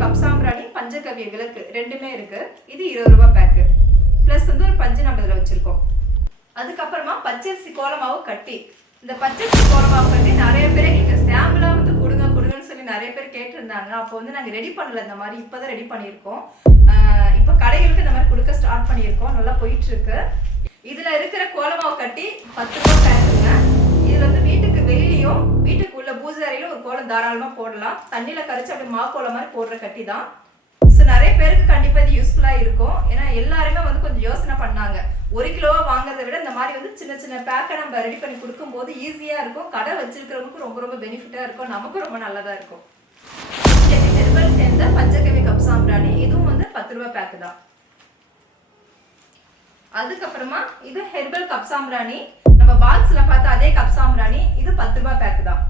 Cup சாம்பிராணி, பஞ்சகவ்ய விளக்கு ரெண்டுமே இருக்கு. இது 20 ரூபாய் பேக்கு. பிளஸ் வந்து ஒரு பஞ்சு நம்ம இதில் வச்சிருக்கோம். அதுக்கப்புறமா பச்சரிசி கோலமாவு கட்டி. இந்த பச்சரிசி கோலமாவு கட்டி நிறைய பேர் எங்களுக்கு சாம்பிளா வந்து கொடுங்கன்னு சொல்லி நிறைய பேர் கேட்டிருந்தாங்க. அப்போ வந்து நாங்கள் ரெடி பண்ணல, இந்த மாதிரி இப்போதான் ரெடி பண்ணியிருக்கோம். இப்போ கடைகளுக்கு இந்த மாதிரி கொடுக்க ஸ்டார்ட் பண்ணியிருக்கோம். நல்லா போயிட்டு இருக்கு. இதுல இருக்கிற கோலமாவு கட்டி 10 ரூபாய் பேக்குங்க. இதுல வந்து வீட்டுக்கு வெளியிலையும் வீட்டுக்கு உள்ள பூஜை அறையிலும் ஒரு கோலம் தாராளமா போடலாம். தண்ணியில கரைச்சி அப்படி மா கோலம் மாதிரி போடுற கட்டி தான். ஸோ நிறைய பேருக்கு கண்டிப்பா இது யூஸ்ஃபுல்லா இருக்கும். ஏன்னா எல்லாருமே வந்து கொஞ்சம் யோசனை பண்ணாங்க, 1 கிலோவா வாங்குறதை விட இந்த மாதிரி வந்து சின்ன சின்ன பேக்கை நம்ம ரெடி பண்ணி கொடுக்கும் போது ஈஸியா இருக்கும். கடை வச்சிருக்கிறவங்களுக்கு ரொம்ப ரொம்ப பெனிஃபிட்டா இருக்கும், நமக்கும் ரொம்ப நல்லதா இருக்கும். ஹெர்பல் சேர்ந்த பஞ்சகவ்ய கப் சாம்பிராணி, இதுவும் வந்து 10 ரூபாய் பேக்கு தான். அதுக்கப்புறமா இது ஹெர்பல் கப் சாம்பிராணி, நம்ம பாக்ஸ்ல பார்த்த அதே கப் சாம்பிராணி, இது 10 ரூபாய் பேக்கு தான்.